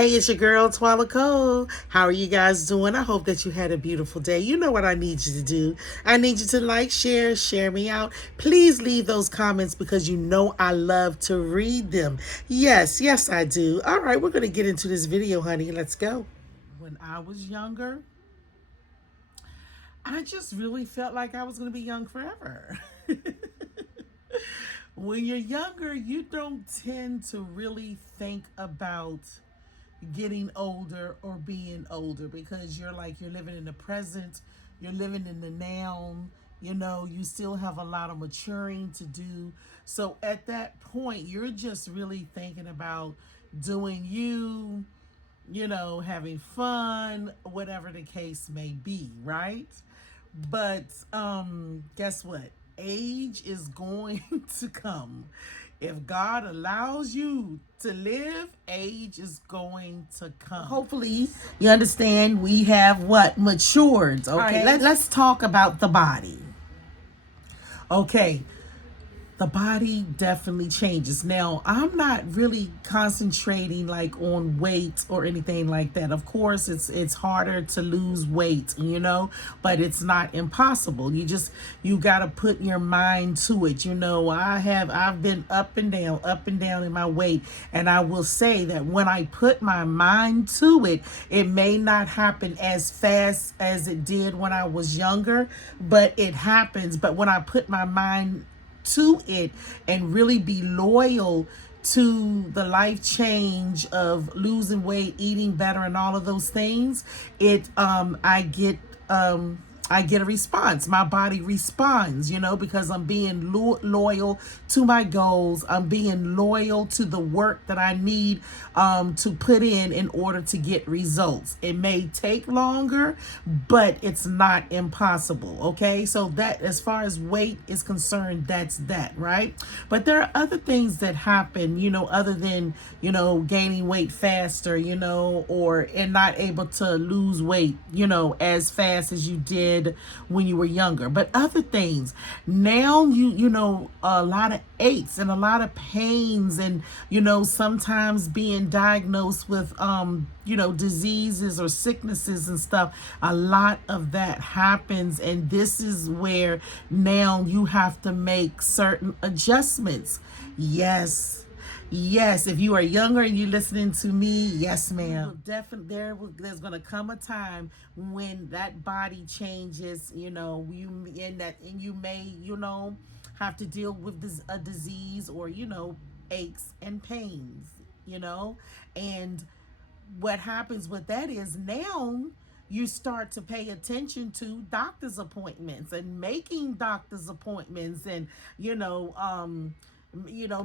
Hey, it's your girl, Twalacole. How are you guys doing? I hope that you had a beautiful day. You know what I need you to do. I need you to like, share me out. Please leave those comments because you know I love to read them. Yes, I do. All right, we're going to get into this video, honey. Let's go. When I was younger, I just really felt like I was going to be young forever. When you're younger, you don't tend to really think about getting older or being older because you're living in the present, you're living in the now, you still have a lot of maturing to do. So at that point, you're just really thinking about doing having fun, whatever the case may be, right? But guess what? Age is going to come. If God allows you to live, age is going to come. Hopefully, you understand we have what? Matured. Okay, let's talk about the body. Okay, the body definitely changes. Now, I'm not really concentrating like on weight or anything like that. Of course, it's harder to lose weight, but it's not impossible. You got to put your mind to it. I've been up and down in my weight, and I will say that when I put my mind to it, it may not happen as fast as it did when I was younger, but it happens. But when I put my mind to it and really be loyal to the life change of losing weight, eating better, and all of those things, I get a response. My body responds, because I'm being loyal to my goals. I'm being loyal to the work that I need to put in order to get results. It may take longer, but it's not impossible. Okay, so that, as far as weight is concerned, that's that, right? But there are other things that happen, other than gaining weight faster, and not able to lose weight, as fast as you did when you were younger. But other things, now a lot of aches and a lot of pains, and sometimes being diagnosed with diseases or sicknesses and stuff. A lot of that happens, and this is where now you have to make certain adjustments. Yes, if you are younger and you're listening to me, yes, ma'am. Definitely, there's gonna come a time when that body changes. And you may, have to deal with a disease, or aches and pains. And what happens with that is now you start to pay attention to doctor's appointments and making doctor's appointments, and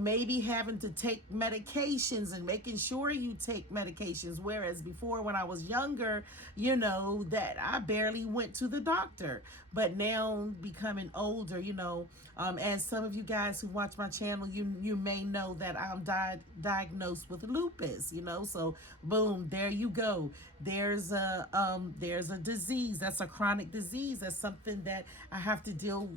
maybe having to take medications and making sure you take medications. Whereas before, when I was younger, that I barely went to the doctor. But now, becoming older, as some of you guys who watch my channel, you may know that I'm diagnosed with lupus. So boom, there you go. There's a disease that's a chronic disease. That's something that I have to deal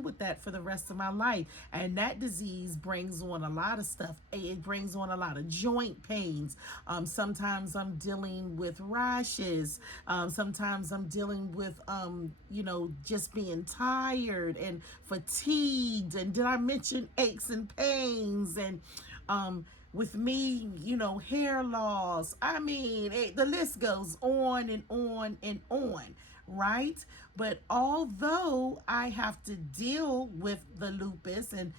with that for the rest of my life. And that disease brings on a lot of stuff. It brings on a lot of joint pains. Sometimes I'm dealing with rashes. Sometimes I'm dealing with just being tired and fatigued. And did I mention aches and pains? And with me, hair loss. I mean, the list goes on and on and on, right? But although I have to deal with the lupus and,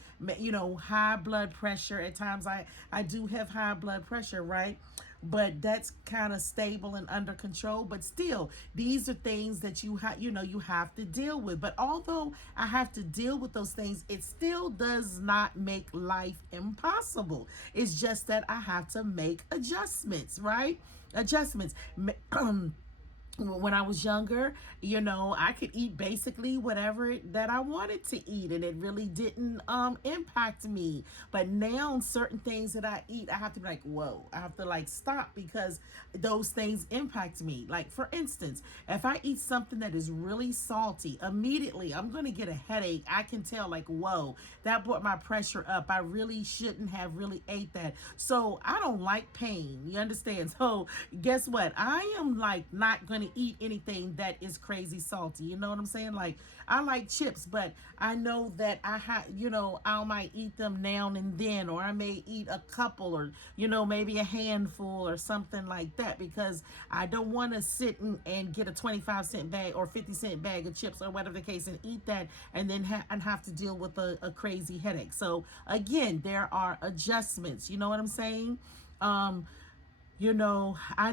high blood pressure, at times I do have high blood pressure, right? But that's kind of stable and under control. But still, these are things that you have to deal with. But although I have to deal with those things, it still does not make life impossible. It's just that I have to make adjustments, right? Adjustments. when I was younger, I could eat basically whatever that I wanted to eat, and it really didn't impact me. But now, certain things that I eat, I have to be like, whoa, I have to like stop because those things impact me. Like, for instance, if I eat something that is really salty, immediately I'm going to get a headache. I can tell, like, whoa, that brought my pressure up. I really shouldn't have really ate that. So I don't like pain. You understand? So guess what? I am like not going to eat anything that is crazy salty. You know what I'm saying? Like, I like chips, but I know that I might eat them now and then, or I may eat a couple, or maybe a handful or something like that, because I don't want to sit and get a 25-cent bag or 50-cent bag of chips or whatever the case and eat that and then have to deal with a crazy headache. So again, there are adjustments. You know what I'm saying? I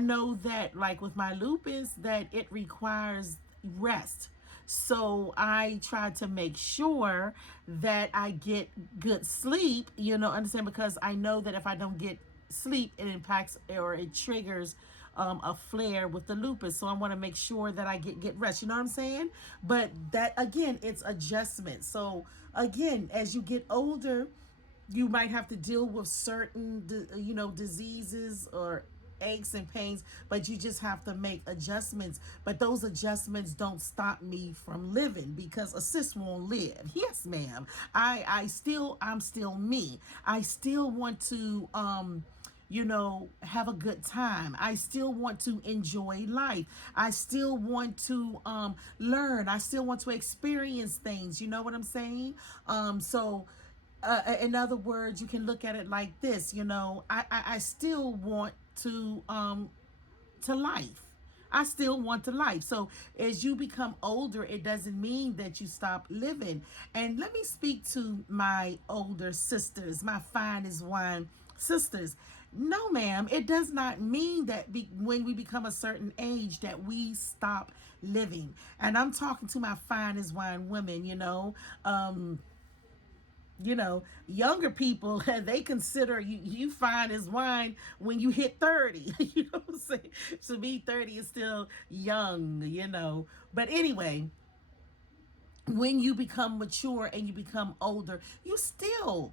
know that, like, with my lupus, that it requires rest. So I try to make sure that I get good sleep, understand, because I know that if I don't get sleep, it impacts or it triggers a flare with the lupus. So I want to make sure that I get rest. You know what I'm saying? But that, again, it's adjustment. So again, as you get older, you might have to deal with certain diseases or aches and pains, but you just have to make adjustments. But those adjustments don't stop me from living, because a cis won't live. Yes, ma'am. I'm still me. I still want to have a good time. I still want to enjoy life. I still want to learn. I still want to experience things. You know what I'm saying? In other words, you can look at it like this. I still want to life. I still want to life. So as you become older, it doesn't mean that you stop living. And let me speak to my older sisters, my fine as wine sisters. No, ma'am, it does not mean that when we become a certain age that we stop living. And I'm talking to my fine as wine women. Younger people, they consider you fine as wine when you hit 30. You know what I'm saying? To me, 30 is still young. But anyway, when you become mature and you become older, you still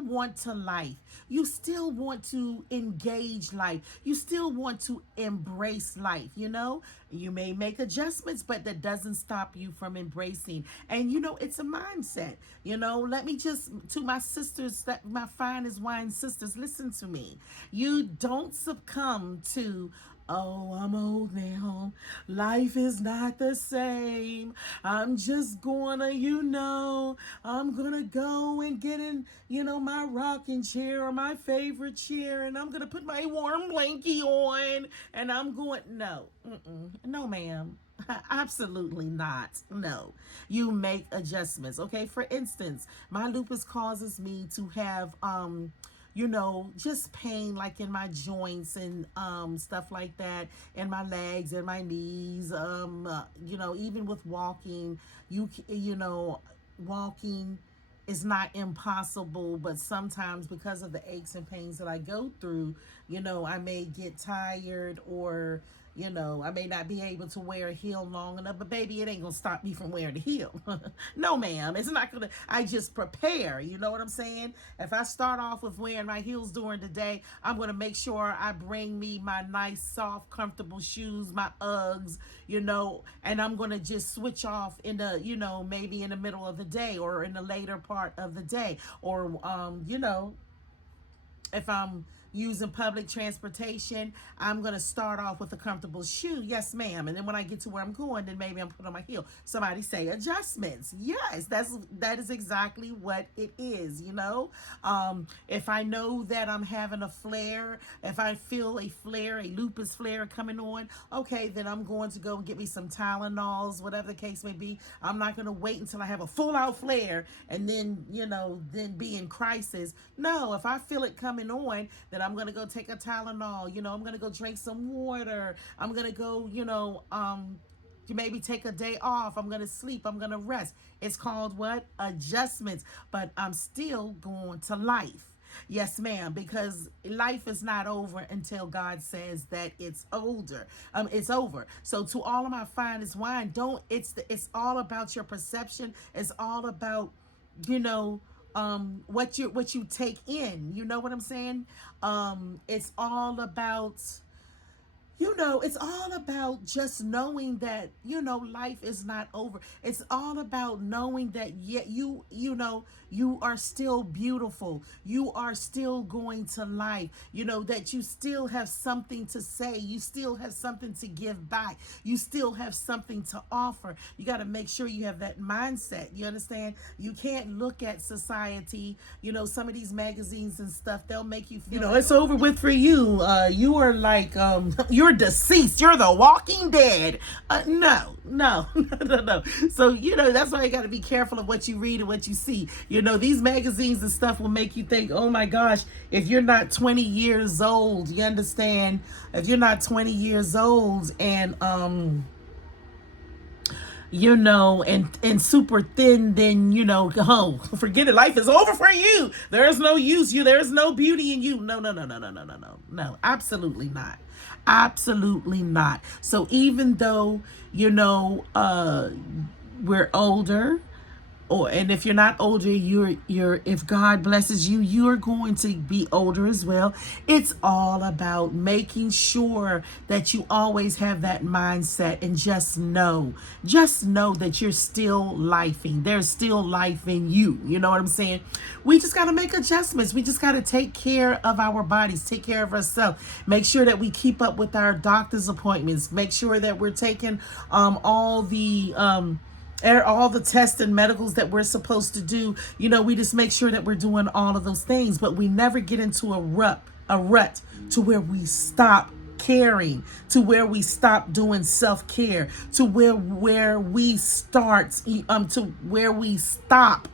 want to life. You still want to engage life. You still want to embrace life. You may make adjustments, but that doesn't stop you from embracing. And it's a mindset. Let me just, to my sisters, that my fine as wine sisters, listen to me. You don't succumb to, oh, I'm old now. Life is not the same. I'm just gonna, I'm gonna go and get in, my rocking chair or my favorite chair, and I'm gonna put my warm blankie on, and I'm going, no, no, ma'am. Absolutely not. No. You make adjustments. Okay. For instance, my lupus causes me to have just pain, like in my joints and stuff like that, and my legs and my knees. Even with walking, walking is not impossible, but sometimes, because of the aches and pains that I go through, I may get tired, or I may not be able to wear a heel long enough, but baby, it ain't gonna stop me from wearing a heel. No, ma'am, it's not gonna. I just prepare. You know what I'm saying? If I start off with wearing my heels during the day, I'm gonna make sure I bring me my nice, soft, comfortable shoes, my Uggs, and I'm gonna just switch off in the, maybe in the middle of the day or in the later part of the day, or if I'm using public transportation, I'm going to start off with a comfortable shoe. Yes, ma'am. And then when I get to where I'm going, then maybe I'm putting on my heel. Somebody say adjustments. Yes, that is exactly what it is. If I know that I'm having a flare, if I feel a flare, a lupus flare coming on, okay, then I'm going to go and get me some Tylenols, whatever the case may be. I'm not going to wait until I have a full out flare and then, then be in crisis. No, if I feel it coming on, then I'm going to go take a Tylenol. I'm going to go drink some water. I'm going to go, maybe take a day off. I'm going to sleep. I'm going to rest. It's called what? Adjustments. But I'm still going to life. Yes, ma'am, because life is not over until God says that it's over. So to all of my finest wine, don't it's all about your perception. It's all about, you know, what you take in. You know what I'm saying? It's all about, it's all about just knowing that, life is not over. It's all about knowing that yet you are still beautiful. You are still going to life. That you still have something to say. You still have something to give back. You still have something to offer. You got to make sure you have that mindset. You understand? You can't look at society, some of these magazines and stuff, they'll make you feel it's over with for you. You are like, you're deceased. You're the walking dead. No, no, no, no. So, that's why you got to be careful of what you read and what you see. These magazines and stuff will make you think, oh my gosh, if you're not 20 years old, you understand? If you're not 20 years old and, and super thin, then, oh, forget it. Life is over for you. There's no use. There's no beauty in you. No, no, no, no, no, no, no, no, no, absolutely not. Absolutely not. So even though, we're older, and if you're not older, you're if God blesses you, you're going to be older as well. It's all about making sure that you always have that mindset, and just know that you're still lifing. There's still life in you. You know what I'm saying? We just got to make adjustments. We just got to take care of our bodies, take care of ourselves, make sure that we keep up with our doctor's appointments, make sure that we're taking all the tests and medicals that we're supposed to do. We just make sure that we're doing all of those things, but we never get into a rut to where we stop caring, to where we stop doing self-care, to where we start to where we stop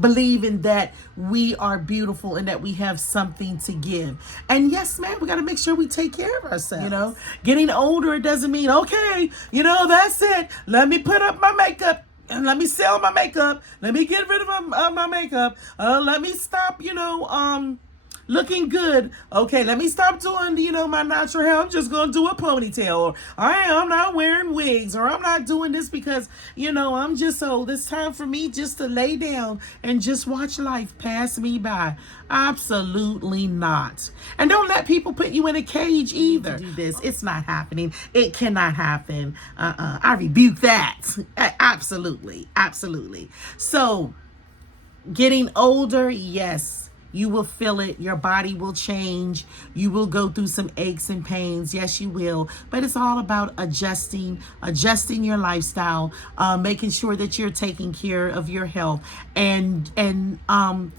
believing that we are beautiful and that we have something to give. And yes, man, we got to make sure we take care of ourselves. Getting older, it doesn't mean, okay, that's it. Let me put up my makeup and let me sell my makeup. Let me get rid of my makeup. Let me stop, looking good. Okay, let me stop doing, my natural hair. I'm just going to do a ponytail. Or I'm not wearing wigs. Or I'm not doing this because, I'm just old. It's time for me just to lay down and just watch life pass me by. Absolutely not. And don't let people put you in a cage either. Do this. It's not happening. It cannot happen. I rebuke that. Absolutely. Absolutely. So, getting older, yes. You will feel it. Your body will change. You will go through some aches and pains. Yes, you will. But it's all about adjusting your lifestyle, making sure that you're taking care of your health, and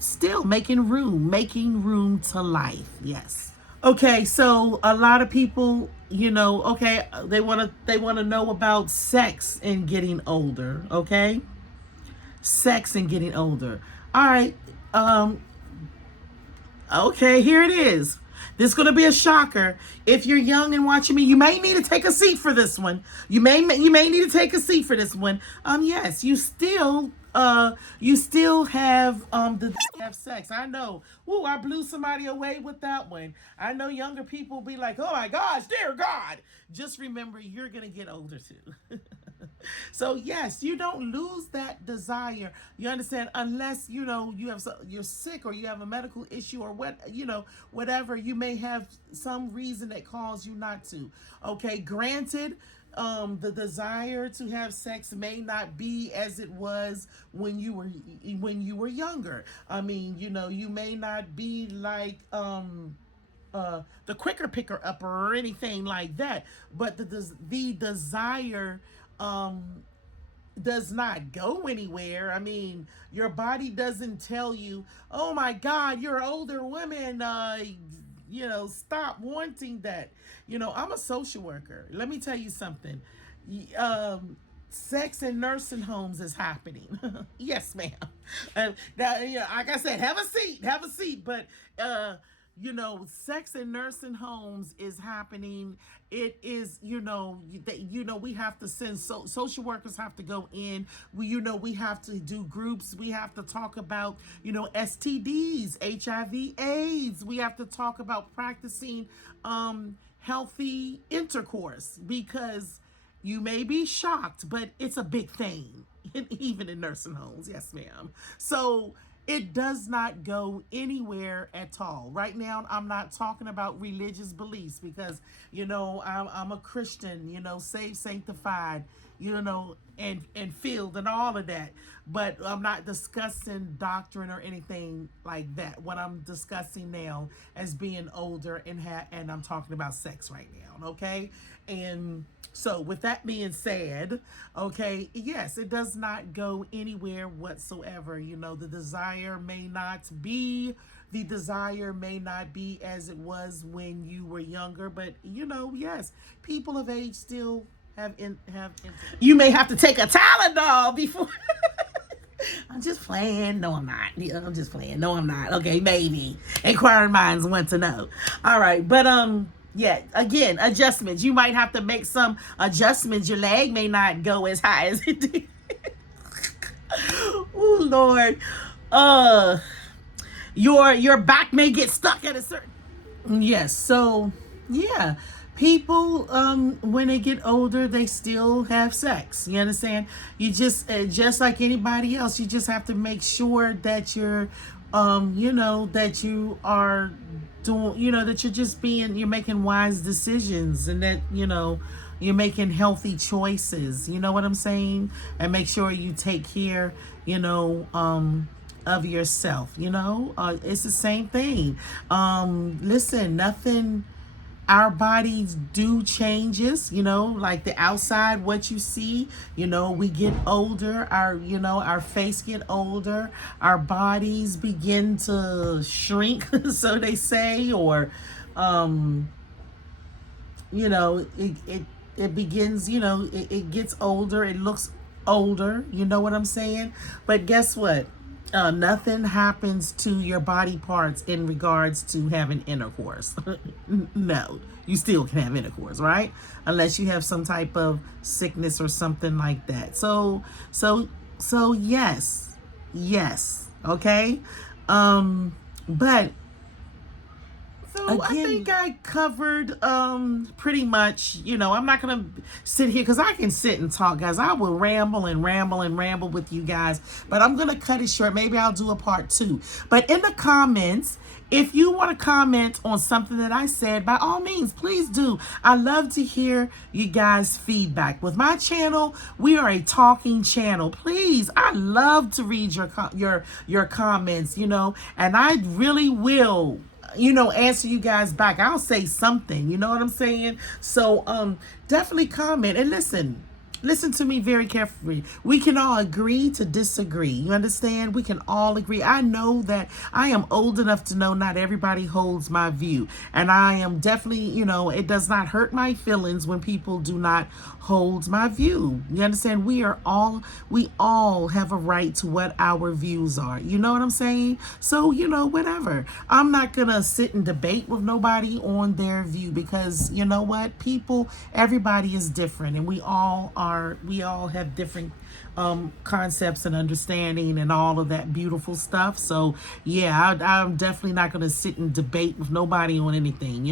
still making room to life. Yes. Okay, so a lot of people, okay, they want to know about sex and getting older. Okay, sex and getting older. All right. Okay, here it is. This is going to be a shocker. If you're young and watching me, you may need to take a seat for this one. You may need to take a seat for this one. Yes, you still have have sex. I know. Ooh, I blew somebody away with that one. I know younger people be like, "Oh my gosh, dear God." Just remember, you're going to get older too. So yes, you don't lose that desire. You understand? Unless you're sick or you have a medical issue or whatever. You may have some reason that calls you not to. Okay, granted, the desire to have sex may not be as it was when you were younger. I mean, you may not be like the quicker picker upper or anything like that, but the desire does not go anywhere. I mean, your body doesn't tell you, oh my God, you're an older woman, stop wanting that. I'm a social worker. Let me tell you something. Sex in nursing homes is happening. Yes, ma'am. Now, like I said, have a seat, but sex in nursing homes is happening. It is, we have to send, social workers have to go in. We have to do groups. We have to talk about, STDs, HIV, AIDS. We have to talk about practicing healthy intercourse, because you may be shocked, but it's a big thing, even in nursing homes. Yes, ma'am. So it does not go anywhere at all. Right now, I'm not talking about religious beliefs, because, I'm a Christian, saved, sanctified, and filled and all of that. But I'm not discussing doctrine or anything like that. What I'm discussing now as being older, and I'm talking about sex right now, okay? And so, with that being said, okay, yes, it does not go anywhere whatsoever. The desire may not be as it was when you were younger, but yes, people of age still have. You may have to take a Tylenol before. I'm just playing. No, I'm not. Yeah, I'm just playing. No, I'm not. Okay, maybe. Inquiring minds want to know. All right, but yeah. Again, adjustments. You might have to make some adjustments. Your leg may not go as high as it did. Oh Lord. Uh, your back may get stuck at a certain. Yes. So yeah, people when they get older, they still have sex. You understand? You just like anybody else, you just have to make sure that you're that you are doing, that you're making wise decisions, and that you're making healthy choices. You know what I'm saying? And make sure you take care, of yourself. It's the same thing. Listen, nothing. Our bodies do changes, like the outside, what you see. We get older. Our face get older. Our bodies begin to shrink, so they say, or it begins. It gets older. It looks older. You know what I'm saying? But guess what? Nothing happens to your body parts in regards to having intercourse. No, you still can have intercourse, right? Unless you have some type of sickness or something like that. So yes, okay. But so again, I think I covered pretty much, I'm not gonna sit here, because I can sit and talk, guys. I will ramble and ramble and ramble with you guys, but I'm gonna cut it short. Maybe I'll do a part 2. But in the comments, if you want to comment on something that I said, by all means, please do. I love to hear you guys' feedback. With my channel, we are a talking channel. Please, I love to read your comments, and I really will answer you guys back. I'll say something, you know what I'm saying? So definitely comment, and listen to me very carefully. We can all agree to disagree. You understand? We can all agree. I know that I am old enough to know not everybody holds my view. And I am definitely, it does not hurt my feelings when people do not hold my view. You understand? We all have a right to what our views are. You know what I'm saying? So, whatever. I'm not going to sit and debate with nobody on their view, because you know what? Everybody is different, and we all have different concepts and understanding and all of that beautiful stuff. So yeah, I'm definitely not going to sit and debate with nobody on anything.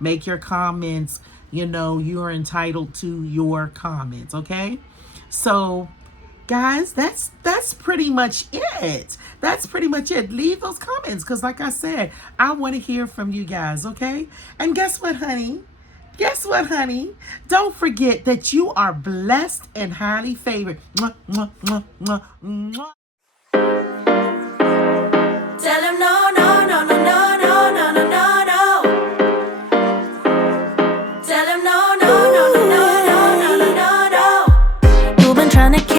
Make your comments. You're entitled to your comments. Okay, so guys, that's pretty much it. That's pretty much it. Leave those comments, because like I said, I want to hear from you guys. Okay, and guess what, honey? Don't forget that you are blessed and highly favored. Mwah, mwah, mwah, mwah, mwah. Tell them no.